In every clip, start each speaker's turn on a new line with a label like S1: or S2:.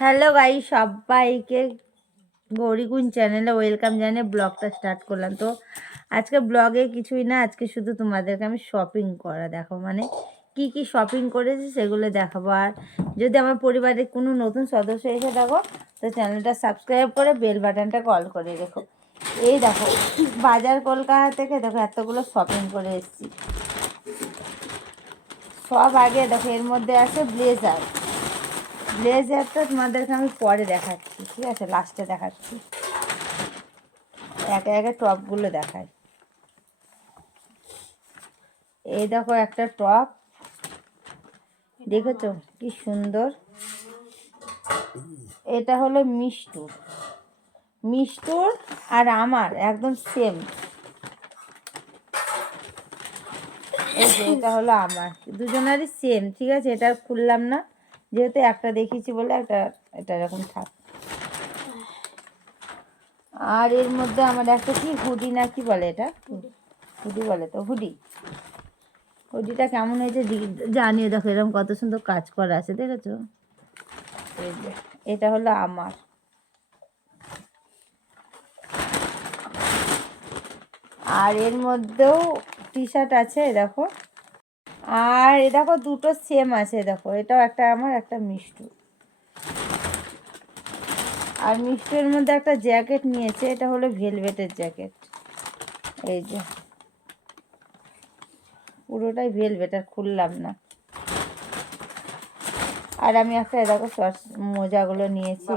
S1: Hello guy সবাইকে গৌরীগুণ চ্যানেলে welcome জানিয়ে ব্লগটা স্টার্ট করলাম। তো আজকে ব্লগে কিছুই না, আজকে শুধু তোমাদেরকে আমি শপিং করা দেখো মানে কি কি শপিং করেছি সেগুলো দেখাবো। আর যদি আমার পরিবারের কোনো নতুন সদস্য এসে দেখো, তো চ্যানেলটা সাবস্ক্রাইব করে বেল বাটনটা কল করে রেখো। এই দেখো, বাজার কলকাতা থেকে দেখো এতগুলো শপিং করে এসেছি। সব আগে দেখো, এর মধ্যে আছে ব্লেজার ব্লেজারটা তোমাদেরকে আমি পরে দেখাচ্ছি, ঠিক আছে? লাস্টে দেখাচ্ছি। একে একে টপগুলো দেখাই। এই দেখো একটা টপ। দেখেছ? কি সুন্দর। এটা হলো মিষ্টুর। মিষ্টুর আর আমার একদম সেম এটা হলো আমার। দুজনারই সেম ঠিক আছে? এটা খুললাম না। যেহেতু একটা দেখিয়েছি বলে একটা এটা এরকম থাক। আর এর মধ্যে আমার একটা কি? হুডি না কি বলে এটা? হুডি। বলে তো হুডি। হুডিটা কেমন হয়েছে জানিয়ে দেখো এরকম কত সুন্দর কাজ করা আছে দেখেছ? এটা হলো আমার। আর এর মধ্যেও টি শার্ট আছে দেখো। আর এ দেখো দুটো সেম আছে দেখো। এটাও একটা আমার একটা মিষ্টু। আর মিষ্টুর মধ্যে একটা জ্যাকেট নিয়েছে এটা হলো ভেলভেটের জ্যাকেট। এই যে। পুরোটাই ভেলভেট আর খুললাম না। আর আমি একটা এ দেখো শর্টস মোজাগুলো নিয়েছি।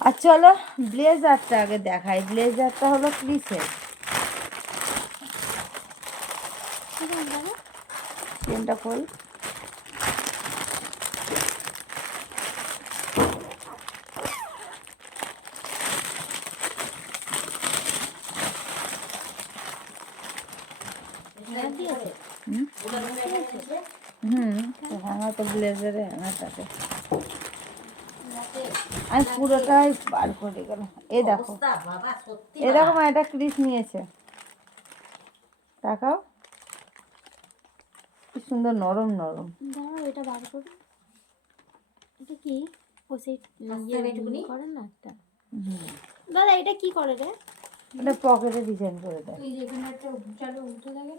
S1: আর চলো ব্লেজারটা আগে দেখাই। ব্লেজারটা হলো ক্রিসের। চেনটা খোল হুম। হুম হ্যাঙ্গার তো ব্লেজারে হ্যাঙ্গার থাকে আমি পুরোটাই বার করে গেলাম এই দেখো। এই দেখো মা এটা ক্রিস নিয়েছে। তাকাও কি সুন্দর নরম নরম।
S2: দাঁড়াও এটা বার করি। এটা কি? ও সেই ইয়ে করে না একটা?
S1: হুম।
S2: দাদা এটা কি করে রে?
S1: এটা পকেটে ডিজাইন করে দেয়।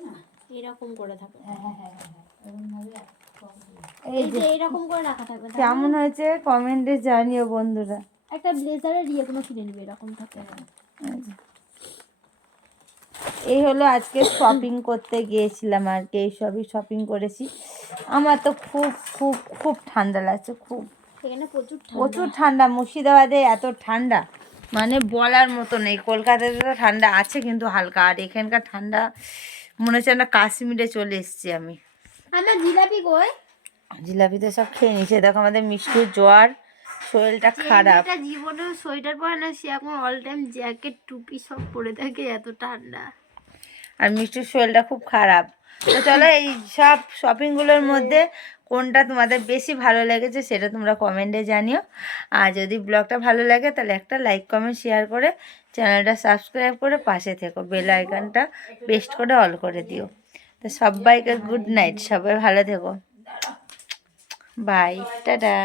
S1: না?
S2: এরকম করে থাকে।
S1: এই
S2: এই
S1: যে
S2: যে এরকম করে রাখা থাকবে
S1: কেমন হয়েছে? কমেন্টে জানিও বন্ধুরা।
S2: একটা ব্লেজারের ইয়ে কোনো কিনে নিবে এরকম থাকে।
S1: এই হলো আজকে শপিং করতে গিয়েছিলাম আর কি এই সবই শপিং করেছি। আমার তো খুব খুব খুব ঠান্ডা লাগছে খুব।
S2: প্রচুর ঠান্ডা।
S1: প্রচুর ঠান্ডা মুর্শিদাবাদে এত ঠান্ডা মানে বলার মতো নেই। কলকাতাতে তো ঠান্ডা আছে কিন্তু হালকা আর এখানকার ঠান্ডা মনে হচ্ছে না কাশ্মীরে চলে এসেছি আমি।
S2: আমার জিলাপি কই?
S1: জিলাপিতে সব খেয়ে নিয়েছে। দেখো আমাদের মিষ্টির জ্বর শরীরটা খারাপ।
S2: জীবনে সোয়েটার পরে না সে এখন অল টাইম জ্যাকেট টুপি সব পরে থাকে এত ঠান্ডা।
S1: আর মিষ্টির শরীরটা খুব খারাপ। তো চলো এই সব শপিংগুলোর মধ্যে কোনটা তোমাদের বেশি ভালো লেগেছে সেটা তোমরা কমেন্টে জানিও। আর যদি ব্লগটা ভালো লাগে তাহলে একটা লাইক কমেন্ট শেয়ার করে চ্যানেলটা সাবস্ক্রাইব করে পাশে থেকো। বেল আইকনটা পেস্ট করে অল করে দিও। তো সবাইকে গুড নাইট সবাই ভালো থেকো। By tata